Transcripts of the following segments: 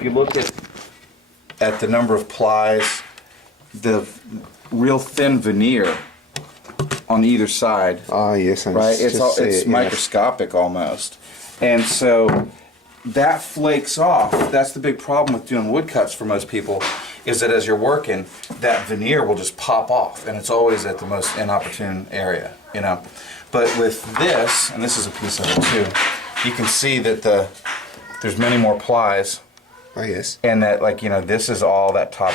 if you look at the number of plies, the real thin veneer on either side. Ah, yes, right? It's yeah. microscopic almost, and so that flakes off. That's the big problem with doing woodcuts for most people, is that as you're working, that veneer will just pop off, and it's always at the most inopportune area, you know. But with this, and this is a piece of it too, you can see that there's many more plies. Oh yes. And that, like, you know, this is all that top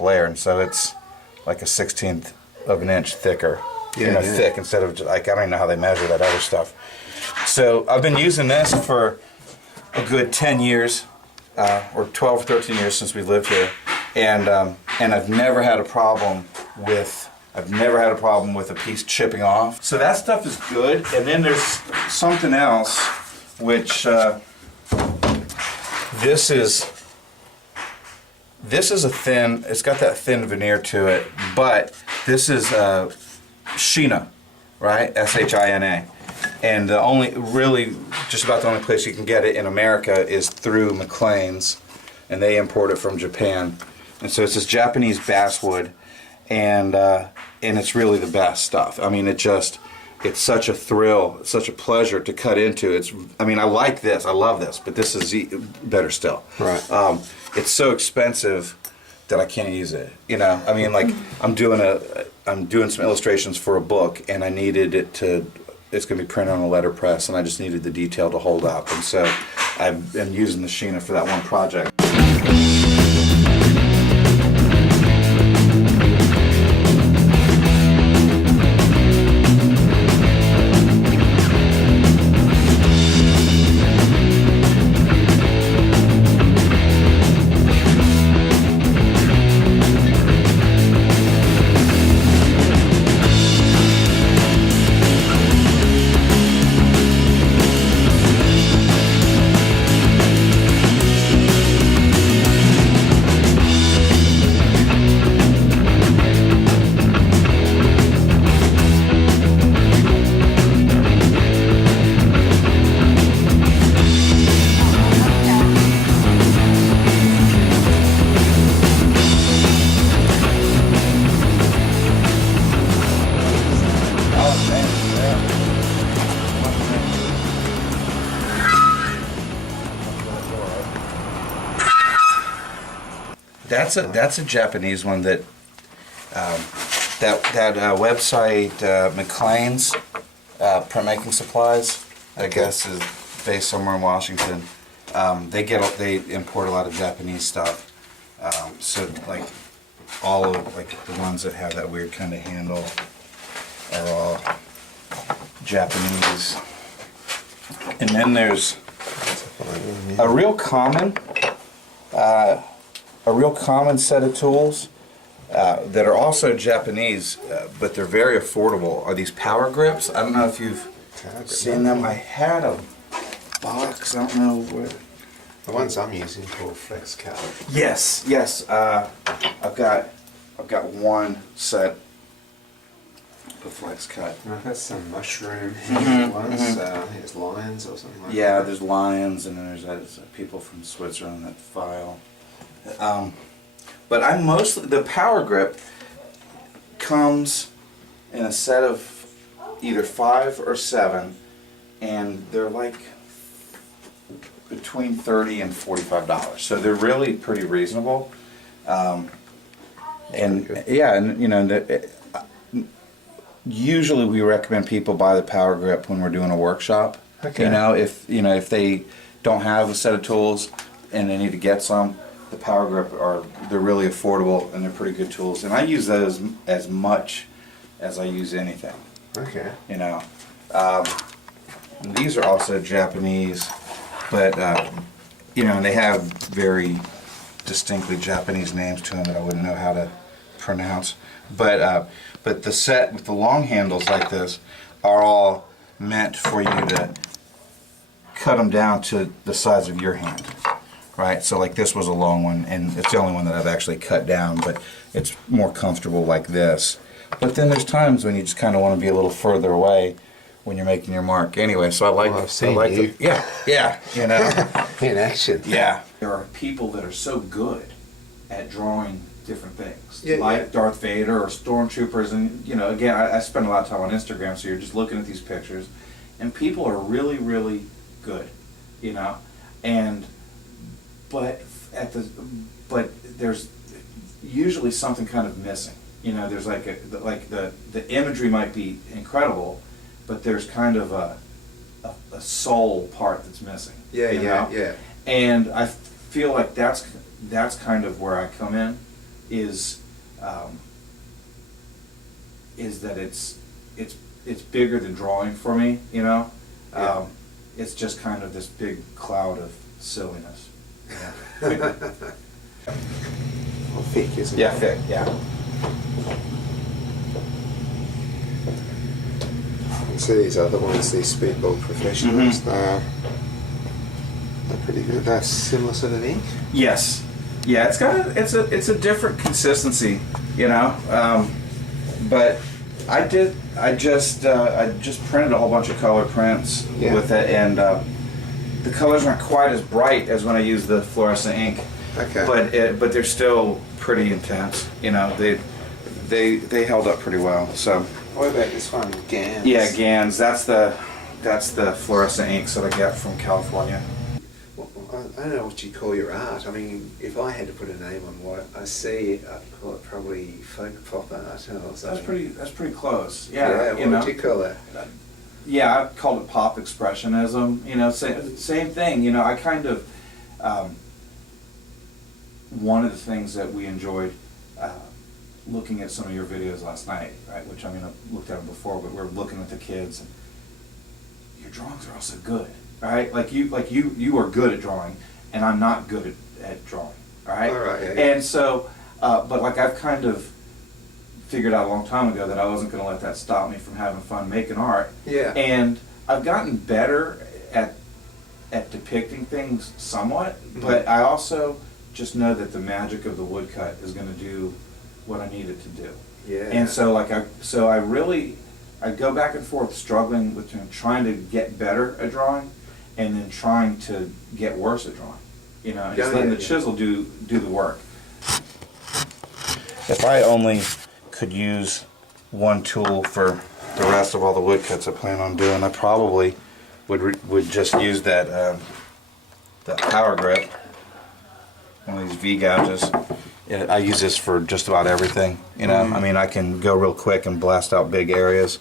layer, and so it's like a 1/16 of an inch thicker, thick, instead of, like, I don't even know how they measure that other stuff. So I've been using this for a good 10 years, or 12 or 13 years since we lived here, and I've never had a problem with a piece chipping off. So that stuff is good. And then there's something else, which this is a thin. It's got that thin veneer to it, but this is Shina, right? S-H-I-N-A. And just about the only place you can get it in America is through McLean's, and they import it from Japan. And so it's this Japanese basswood, and it's really the best stuff. I mean, it's such a thrill, such a pleasure to cut into. I like this, I love this, but this is better still. Right. It's so expensive that I can't use it. You know, I mean, like, I'm doing some illustrations for a book, and I needed it to. It's going to be printed on a letterpress, and I just needed the detail to hold up, and so I've been using the Shina for that one project. That's a Japanese one that website McLean's Printmaking Supplies, I guess, is based somewhere in Washington. They import a lot of Japanese stuff. So like all of the ones that have that weird kind of handle are all Japanese. And then there's a real common set of tools that are also Japanese, but they're very affordable, are these power grips. I don't know if you've seen them. I had a box, I don't know where. The ones I'm using for flex cut. Yes. I've got one set of flex cut. I've got some mushroom ones. I think it's lions or something like that. Yeah, there's lions, and then there's people from Switzerland that file. But the power grip comes in a set of either 5 or 7, and they're like between $30 and $45. So they're really pretty reasonable. Usually we recommend people buy the power grip when we're doing a workshop. Okay. If they don't have a set of tools and they need to get some, the power grip they're really affordable, and they're pretty good tools. And I use those as much as I use anything. Okay. These are also Japanese, but and they have very distinctly Japanese names to them that I wouldn't know how to pronounce. But the set with the long handles like this are all meant for you to cut them down to the size of your hand. Right, so like this was a long one, and it's the only one that I've actually cut down, but it's more comfortable like this. But then there's times when you just kind of want to be a little further away when you're making your mark. Anyway, so I like. Well, I've seen I like you. yeah, you know. In action. Yeah. There are people that are so good at drawing different things, Yeah, like yeah. Darth Vader or stormtroopers, and you know, again, I spend a lot of time on Instagram, so you're just looking at these pictures, and people are really, really good, you know, but there's usually something kind of missing, you know. There's like the imagery might be incredible, but there's kind of a soul part that's missing. Yeah, you know? yeah. And I feel like that's kind of where I come in, is that it's bigger than drawing for me, you know. Yeah. It's just kind of this big cloud of silliness. You know? Well, thick, isn't Yeah, it? thick. Yeah. You see these other ones, these Speedball Professionals, Mhm. they're pretty good. They're similar sort of ink. Yes. Yeah, it's a different consistency, you know. But I just printed a whole bunch of color prints Yeah. with it, and the colors aren't quite as bright as when I use the fluorescent ink. Okay. But they're still pretty intense. You know, they held up pretty well. So What about this one, Gans? yeah, Gans. That's the fluorescent inks that I get from California. Well, I don't know what you call your art. I mean, if I had to put a name on what I see, I'd call it probably folk pop art or something. That's pretty close. Yeah, Yeah, you what know. would you call that? Yeah, I called it pop expressionism. You know, same thing. You know, I kind of one of the things that we enjoyed looking at some of your videos last night, right? Which, I mean, I've looked at them before, but we're looking at the kids, and your drawings are also good, right? Like you are good at drawing, and I'm not good at drawing, all right? All right, yeah. And so, but like I've kind of figured out a long time ago that I wasn't going to let that stop me from having fun making art. Yeah. And I've gotten better at depicting things somewhat, but I also just know that the magic of the woodcut is going to do what I need it to do. Yeah. And so I go back and forth struggling with trying to get better at drawing and then trying to get worse at drawing. You know, and just letting the chisel do the work. If I only could use one tool for the rest of all the woodcuts I plan on doing, I probably would just use that power grip, one of these V gouges. I use this for just about everything, you know. I mean, I can go real quick and blast out big areas,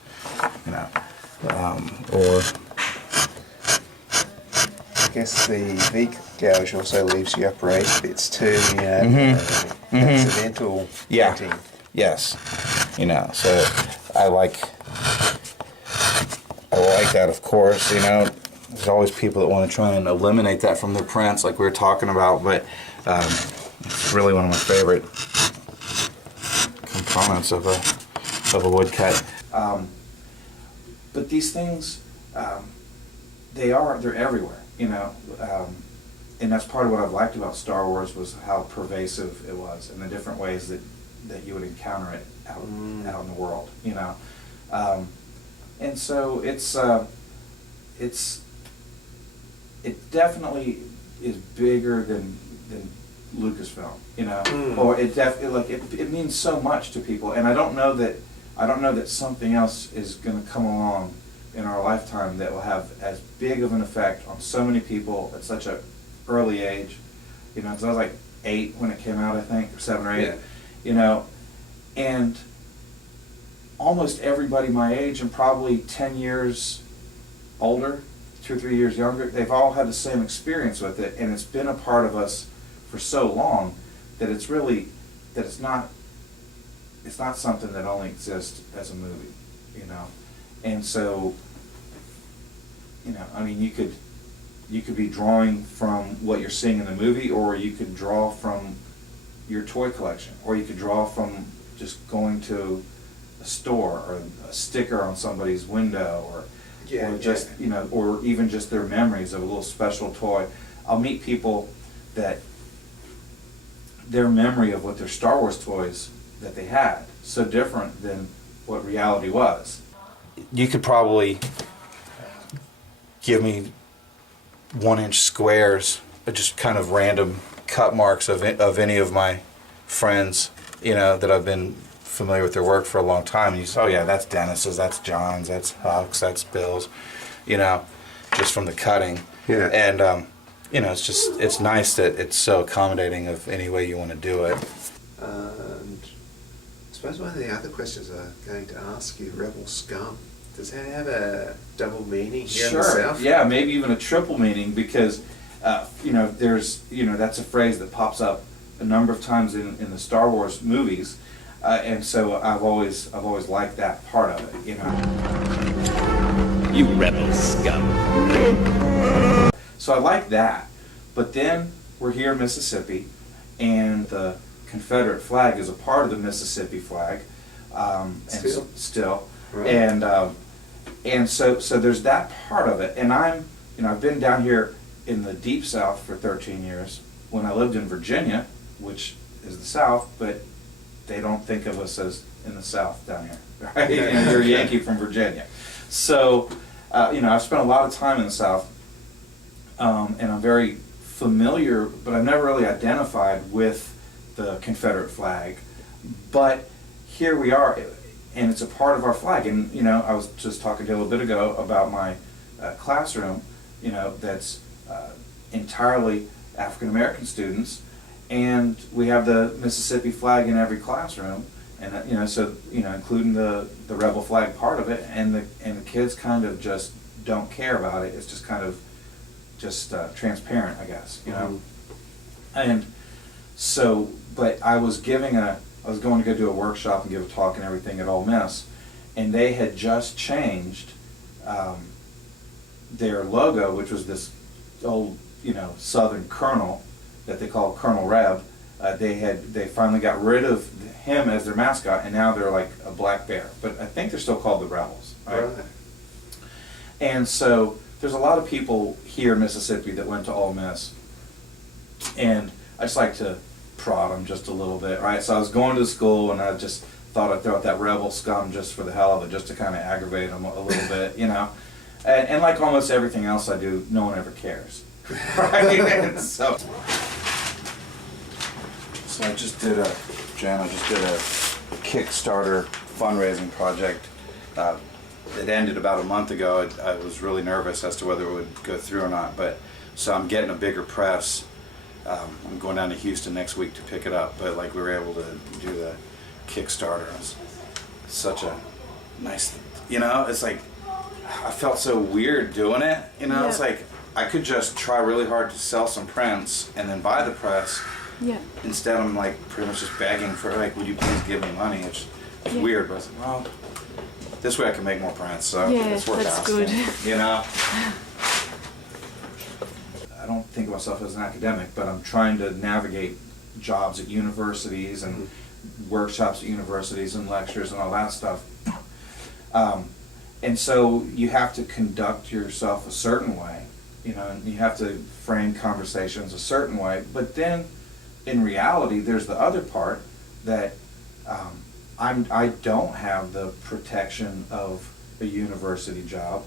you know, or I guess the V gouge also leaves you upright bits too, you know, accidental Yeah. painting. yes, you know. So I like that, of course. You know, there's always people that want to try and eliminate that from their prints, like we were talking about, but it's really one of my favorite components of a woodcut. But these things, they're everywhere, you know. And that's part of what I've liked about Star Wars, was how pervasive it was, and the different ways that you would encounter it out in the world, you know. And so it definitely is bigger than Lucasfilm, you know. Or it means so much to people, and I don't know that something else is going to come along in our lifetime that will have as big of an effect on so many people at such a early age. You know, because I was like 8 when it came out, I think, or 7 or 8. Yeah. You know, and almost everybody my age and probably 10 years older, 2 or 3 years younger, they've all had the same experience with it, and it's been a part of us for so long that it's not something that only exists as a movie, you know. And so, you know, I mean, you could be drawing from what you're seeing in the movie, or you could draw from your toy collection, or you could draw from just going to a store, or a sticker on somebody's window, or just you know, or even just their memories of a little special toy. I'll meet people that their memory of what their Star Wars toys that they had so different than what reality was. You could probably give me 1-inch squares, just kind of random cut marks of any of my friends, you know, that I've been familiar with their work for a long time. And you say, oh yeah, that's Dennis's, that's John's, that's Huck's, that's Bill's, you know, just from the cutting. Yeah. And you know, it's nice that it's so accommodating of any way you want to do it. And I suppose one of the other questions I'm going to ask you, Rebel Scum, does that have a double meaning here in the South? Yeah, maybe even a triple meaning, because you know, there's, you know, that's a phrase that pops up a number of times in the Star Wars movies, and so I've always liked that part of it, you know. You rebel scum. So I like that, but then we're here in Mississippi, and the Confederate flag is a part of the Mississippi flag, still, Right. and so there's that part of it, and I've been down here in the deep South for 13 years. When I lived in Virginia, which is the South, but they don't think of us as in the South down here, right? And you're a Yankee from Virginia, so you know, I've spent a lot of time in the South. And I'm very familiar, but I've never really identified with the Confederate flag. But here we are, and it's a part of our flag. And, you know, I was just talking to you a little bit ago about my classroom, you know, that's entirely African-American students, and we have the Mississippi flag in every classroom, and, you know, so, you know, including the rebel flag part of it, and the kids kind of just don't care about it. It's just kind of just transparent, I guess, you know. And so, but I was going to go do a workshop and give a talk and everything at Ole Miss, and they had just changed their logo, which was this old, you know, Southern Colonel that they call Colonel Reb. They finally got rid of him as their mascot, and now they're like a black bear. But I think they're still called the Rebels, right? Right. And so there's a lot of people here in Mississippi that went to Ole Miss, and I just like to prod them just a little bit, right? So I was going to school, and I just thought I'd throw out that Rebel Scum just for the hell of it, just to kind of aggravate them a little bit, you know. And like almost everything else I do, no one ever cares, right? And so I just did a Kickstarter fundraising project. It ended about a month ago. I was really nervous as to whether it would go through or not, but so I'm getting a bigger press. I'm going down to Houston next week to pick it up, but like we were able to do the Kickstarter. It was such a nice, you know, it's like I felt so weird doing it, you know. Yeah. It's like I could just try really hard to sell some prints and then buy the press. Yeah. Instead, I'm like pretty much just begging for, like, would you please give me money? It's Yeah. weird, but I was like, well, this way I can make more prints, so Yeah, it's worked that's out. good. You know? I don't think of myself as an academic, but I'm trying to navigate jobs at universities and workshops at universities and lectures and all that stuff. And so you have to conduct yourself a certain way, you know, and you have to frame conversations a certain way, but then in reality, there's the other part that I don't have the protection of a university job,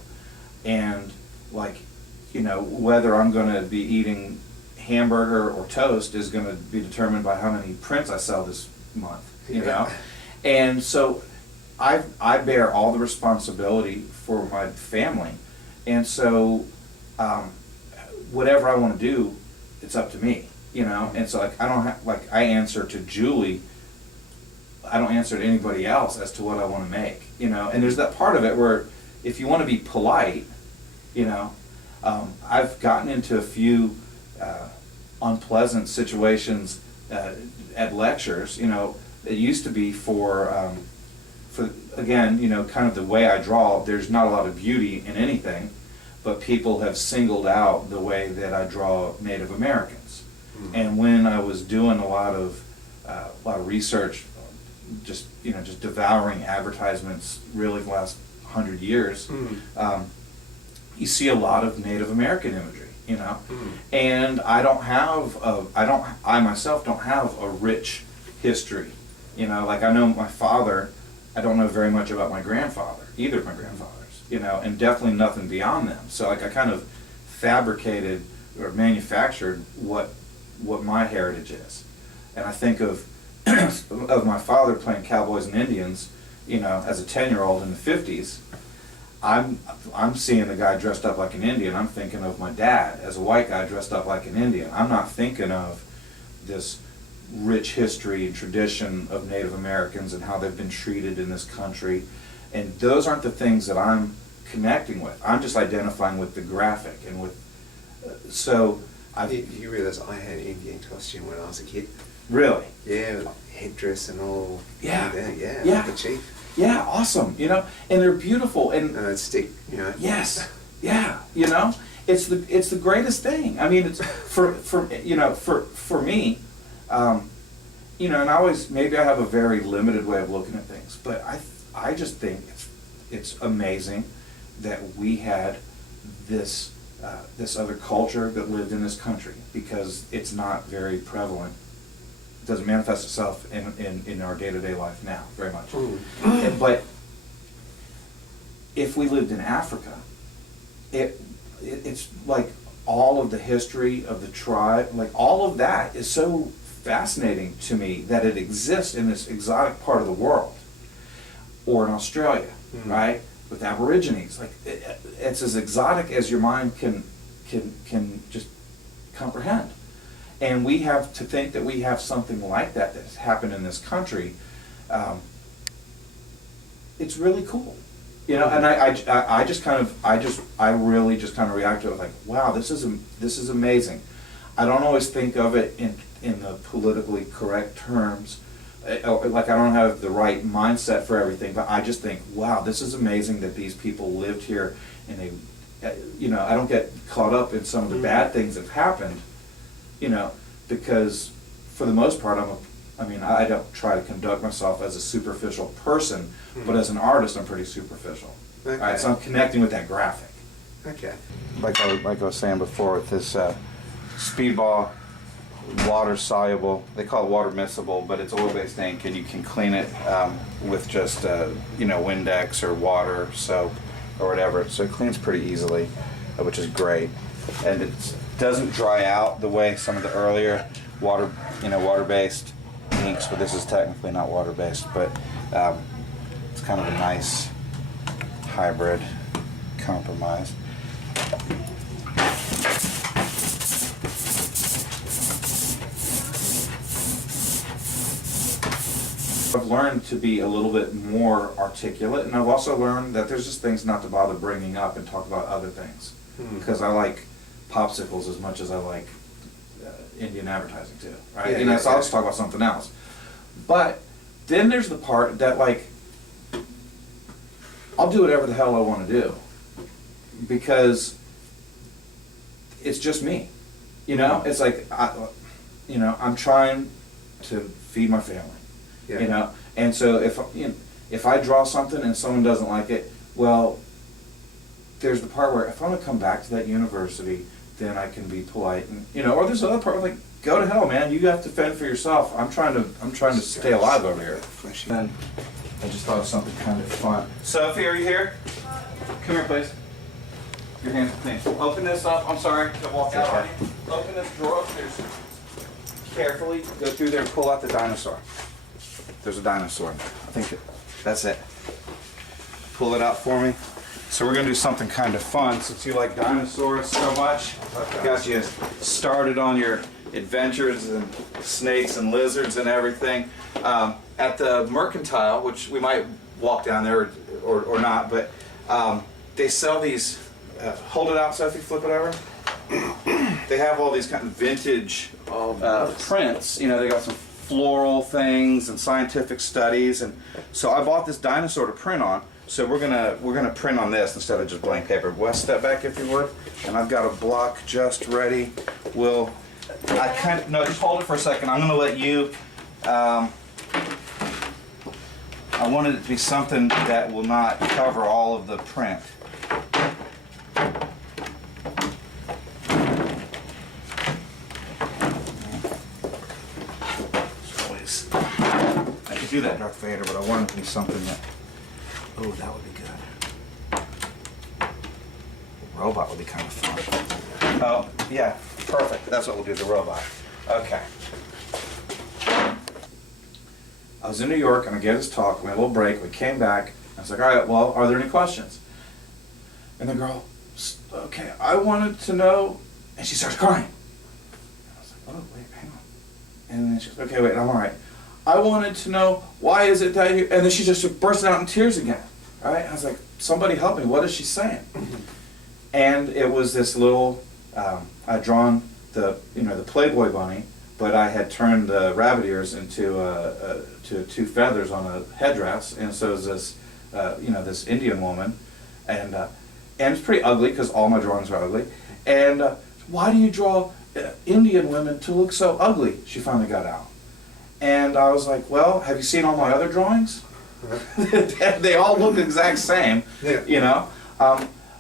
and like, you know, whether I'm going to be eating hamburger or toast is going to be determined by how many prints I sell this month, you know, and so I bear all the responsibility for my family, and so whatever I want to do, it's up to me. You know, and so like I don't have, like, I answer to Julie. I don't answer to anybody else as to what I want to make. You know, and there's that part of it where if you want to be polite, you know, I've gotten into a few unpleasant situations at lectures. You know, it used to be for again, you know, kind of the way I draw. There's not a lot of beauty in anything, but people have singled out the way that I draw Native Americans. And when I was doing a lot of research, just, you know, just devouring advertisements really the last 100 years, you see a lot of Native American imagery, you know, and I myself don't have a rich history, you know, like I know my father, I don't know very much about my grandfather, either of my grandfathers, you know, and definitely nothing beyond them. So like I kind of fabricated or manufactured what my heritage is. And I think of of my father playing cowboys and Indians, you know, as a 10-year-old in the 50s. I'm seeing the guy dressed up like an Indian. I'm thinking of my dad as a white guy dressed up like an Indian. I'm not thinking of this rich history and tradition of Native Americans and how they've been treated in this country. And those aren't the things that I'm connecting with. I'm just identifying with the graphic and with, so I... You realise I had an Indian costume when I was a kid? Really? Yeah, headdress and all. Yeah. Yeah, like a chief. Yeah, awesome, you know, and they're beautiful, and a stick, you know. yes, yeah, you know, it's the greatest thing. I mean, it's for you know, for me, you know, and I always, maybe I have a very limited way of looking at things, but I just think it's amazing that we had this this other culture that lived in this country, because it's not very prevalent. Doesn't manifest itself in our day-to-day life now very much. But if we lived in Africa, it's like all of the history of the tribe, like all of that is so fascinating to me that it exists in this exotic part of the world, or in Australia, right, with Aborigines. Like it's as exotic as your mind can just comprehend. And we have to think that we have something like that that's happened in this country. It's really cool, you know. And I really just kind of react to it like, wow, this is amazing. I don't always think of it in the politically correct terms, like I don't have the right mindset for everything. But I just think, wow, this is amazing that these people lived here, and they, you know, I don't get caught up in some of the bad things that have happened. You know, because for the most part, I don't try to conduct myself as a superficial person, but as an artist, I'm pretty superficial. Okay. All right, so I'm connecting with that graphic. Okay. Like I was saying before, with this Speedball, water soluble. They call it water miscible, but it's oil-based ink, and you can clean it with just you know, Windex or water, soap, or whatever. So it cleans pretty easily, which is great, and it doesn't dry out the way some of the earlier water-based inks. But this is technically not water-based, but it's kind of a nice hybrid compromise. I've learned to be a little bit more articulate, and I've also learned that there's just things not to bother bringing up and talk about other things, because I like popsicles as much as I like Indian advertising too, right? Yeah, And so I'll just talk about something else. But then there's the part that, like, I'll do whatever the hell I want to do, because it's just me, you know. It's like I'm trying to feed my family. Yeah. You know, and so if I draw something and someone doesn't like it, well, there's the part where if I want to come back to that university, then I can be polite, and or there's another part like, go to hell, man. You have to fend for yourself. I'm trying to stay alive over here. And I just thought of something kind of fun. Sophie, are you here? Come here, please. Your hands are clean. Open this up. I'm sorry to walk out on you. Open this drawer upstairs. Carefully go through there and pull out the dinosaur. There's a dinosaur in there. I think that's it. Pull it out for me. So we're going to do something kind of fun, since you like dinosaurs so much. Got you started on your adventures and snakes and lizards and everything. At the Mercantile, which we might walk down there or not, but they sell these, hold it out, Sophie, flip it over. They have all these kind of vintage prints. They got some floral things and scientific studies, and so I bought this dinosaur to print on. So we're gonna print on this instead of just blank paper. Wes, step back if you would. And I've got a block just ready. Just hold it for a second. I'm gonna let you. I wanted it to be something that will not cover all of the print. I could do that, Darth Vader, but I wanted it to be something that. Oh, that would be good. Robot would be kind of fun. Oh, yeah, perfect. That's what we'll do, the robot. Okay. I was in New York and I gave this talk, we had a little break, we came back, I was like, all right, well, are there any questions? And the girl, okay, I wanted to know, and she starts crying. I was like, oh, wait, hang on. And then she goes, okay, wait, I'm all right. I wanted to know, why is it that you, and then she just burst out in tears again. All right, I was like, somebody help me, what is she saying? And it was this little, I'd drawn the Playboy bunny, but I had turned the rabbit ears into to two feathers on a headdress, and so it was this, this Indian woman, and it's pretty ugly because all my drawings are ugly. And why do you draw Indian women to look so ugly? She finally got out, and I was like, well, have you seen all my other drawings? They all look the exact same, Yeah.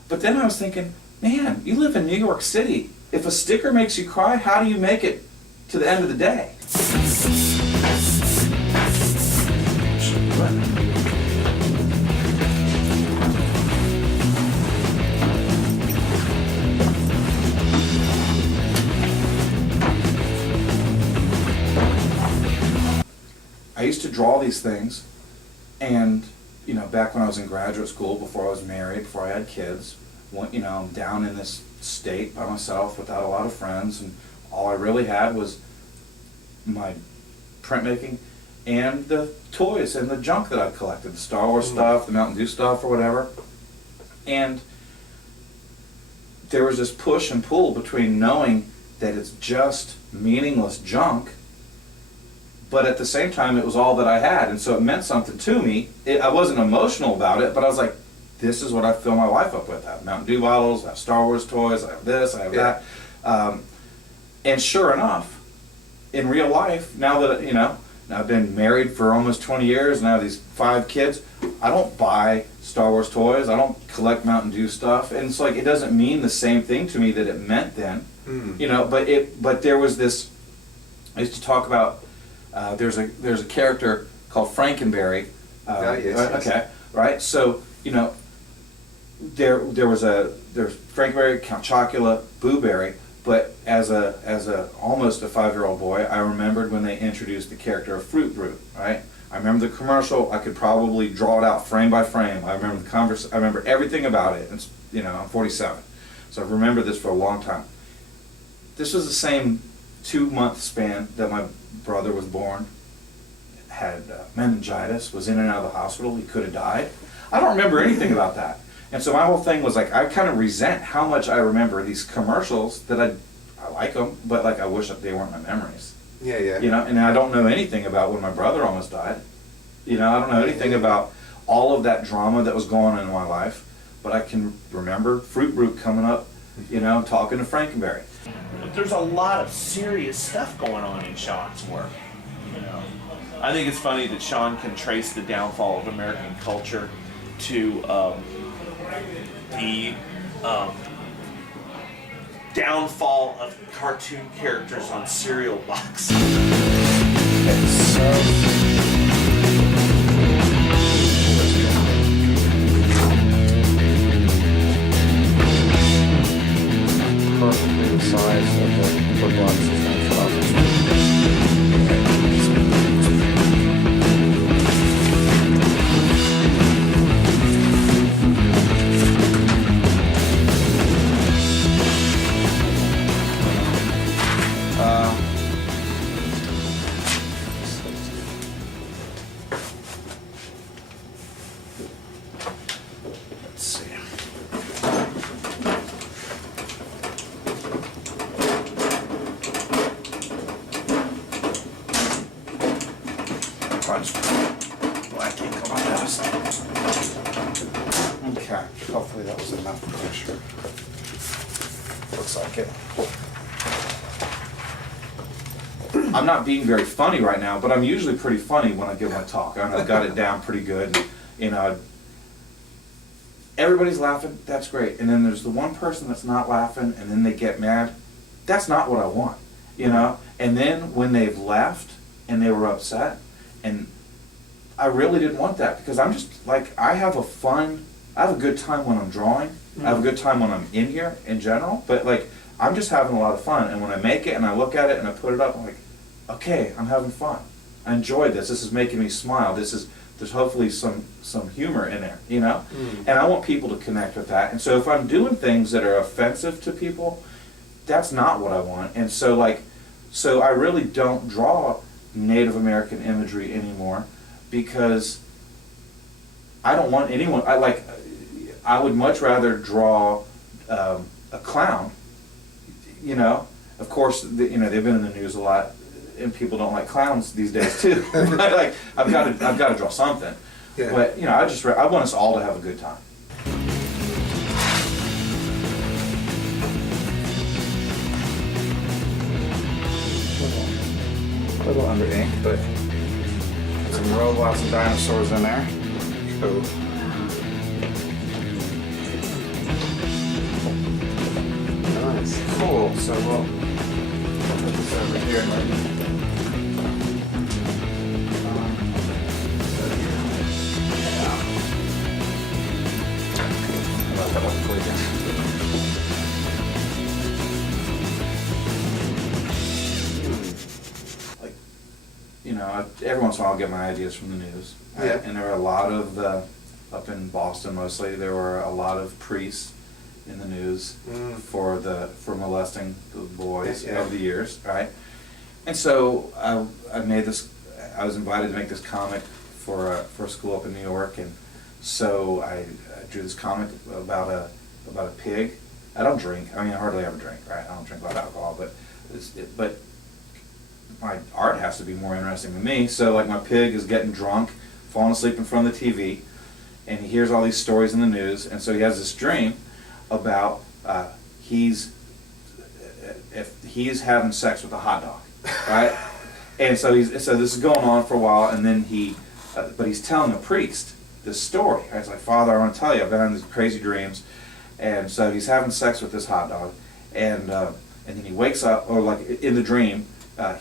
But then I was thinking, man, you live in New York City. If a sticker makes you cry, how do you make it to the end of the day? I used to draw these things, and back when I was in graduate school, before I was married, before I had kids, I'm down in this state by myself without a lot of friends, and all I really had was my printmaking and the toys and the junk that I collected, the Star Wars stuff, the Mountain Dew stuff, or whatever. And there was this push and pull between knowing that it's just meaningless junk, but at the same time it was all that I had, and so it meant something to me. I wasn't emotional about it, but I was like, this is what I fill my life up with. I have Mountain Dew bottles, I have Star Wars toys, I have this, I have that. And sure enough, in real life, now that, now I've been married for almost 20 years, and I have these 5 kids, I don't buy Star Wars toys, I don't collect Mountain Dew stuff, and it's like, it doesn't mean the same thing to me that it meant then. But there was this, I used to talk about, there's a character called Frankenberry. Yes. Okay, right? So, there's Frankenberry, Count Chocula, Boo Berry, but as a almost a 5-year-old boy, I remembered when they introduced the character of Fruit Brute, right? I remember the commercial. I could probably draw it out frame by frame. I remember the I remember everything about it. It's, I'm 47, so I've remembered this for a long time. This was the same 2-month span that my brother was born, had meningitis, was in and out of the hospital, he could have died. I don't remember anything about that. And so my whole thing was like, I kind of resent how much I remember these commercials that I like them, but like I wish that they weren't my memories. Yeah. And I don't know anything about when my brother almost died. I don't know anything about all of that drama that was going on in my life, but I can remember Fruit Brute coming up, talking to Frankenberry. There's a lot of serious stuff going on in Sean's work. I think it's funny that Sean can trace the downfall of American culture to the downfall of cartoon characters on cereal boxes. It's so perfectly the size of the football system for let's see. Black ink on this. Okay, hopefully that was enough pressure. Looks like it. I'm not being very funny right now, but I'm usually pretty funny when I give my talk. I've got it down pretty good. Everybody's laughing, that's great. And then there's the one person that's not laughing, and then they get mad. That's not what I want, And then when they've left and they were upset, and I really didn't want that, because I'm just like, I have a good time when I'm drawing, I have a good time when I'm in here in general, but like I'm just having a lot of fun. And when I make it and I look at it and I put it up, I'm like, okay, I'm having fun. I enjoy this. This is making me smile. There's hopefully some humor in there, you know? And I want people to connect with that. And so if I'm doing things that are offensive to people, that's not what I want. And so so I really don't draw Native American imagery anymore because I don't want anyone, I would much rather draw a clown, you know? Of course, they've been in the news a lot, and people don't like clowns these days too. But like, I've got to draw something. Yeah. But I want us all to have a good time. A little under ink, but some robots and dinosaurs in there. Cool. Nice. Cool. So we'll put this over here and let you. Every once in a while I'll get my ideas from the news. Yeah. And there were a lot of, up in Boston mostly, there were a lot of priests in the news for molesting the boys over the years, right? And so I was invited to make this comic for a school up in New York, and so I drew this comic about a pig. I don't drink. I mean, I hardly ever drink, right? I don't drink a lot of alcohol, but my art has to be more interesting than me. So like my pig is getting drunk, falling asleep in front of the TV, and he hears all these stories in the news, and so he has this dream about he's having sex with a hot dog, right? And so this is going on for a while, and then but he's telling a priest this story. Right? It's like, Father, I want to tell you, I've been having these crazy dreams, and so he's having sex with this hot dog, and then he wakes up, or like in the dream,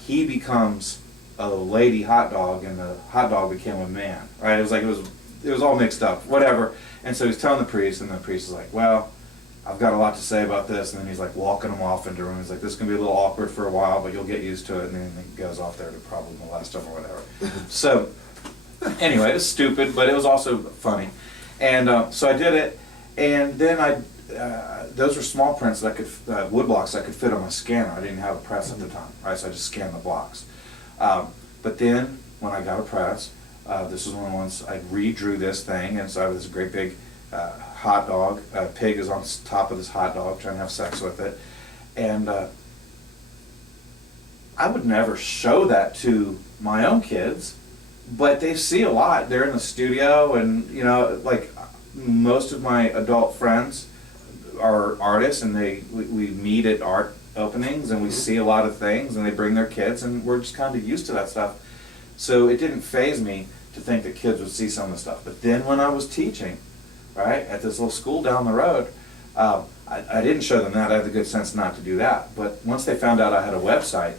he becomes a lady hot dog, and the hot dog became a man. Right? It was all mixed up, whatever. And so he's telling the priest, and the priest is like, well, I've got a lot to say about this. And then he's like walking him off into a room. He's like, this is gonna be a little awkward for a while, but you'll get used to it. And then he goes off there to probably molest him or whatever. So anyway, it was stupid, but it was also funny. And so I did it, and then those were small prints that I could, wood blocks I could fit on my scanner. I didn't have a press at the time, right? So I just scanned the blocks. But then when I got a press, this was one of the ones I redrew this thing, and so I have this great big hot dog. Pig is on top of this hot dog trying to have sex with it, and I would never show that to my own kids, but they see a lot. They're in the studio, and like most of my adult friends are artists, and we meet at art openings, and we see a lot of things, and they bring their kids, and we're just kind of used to that stuff. So it didn't faze me to think that kids would see some of the stuff. But then when I was teaching, right, at this little school down the road, I didn't show them that. I had the good sense not to do that. But once they found out I had a website,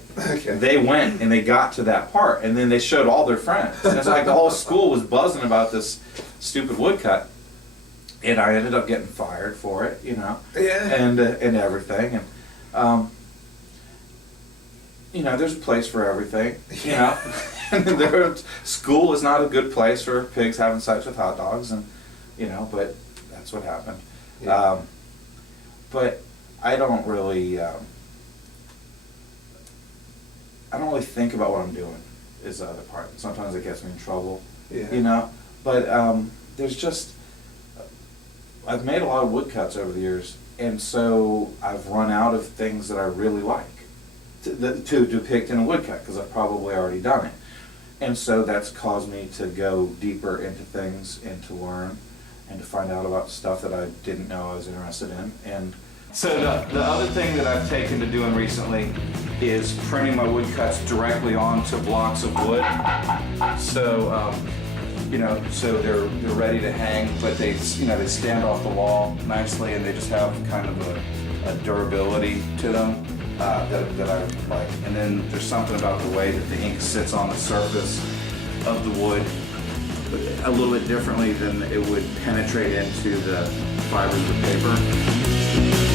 they went and they got to that part, and then they showed all their friends. And it's like the whole school was buzzing about this stupid woodcut. And I ended up getting fired for it, Yeah. and everything. And there's a place for everything, And school is not a good place for pigs having sex with hot dogs, and but that's what happened. Yeah. But I don't really think about what I'm doing. Is the other part. Sometimes it gets me in trouble. Yeah. But there's just. I've made a lot of woodcuts over the years, and so I've run out of things that I really like to depict in a woodcut, because I've probably already done it. And so that's caused me to go deeper into things and to learn and to find out about stuff that I didn't know I was interested in. And so the other thing that I've taken to doing recently is printing my woodcuts directly onto blocks of wood. So so they're ready to hang, but they stand off the wall nicely, and they just have kind of a durability to them that I like. And then there's something about the way that the ink sits on the surface of the wood a little bit differently than it would penetrate into the fibers of paper.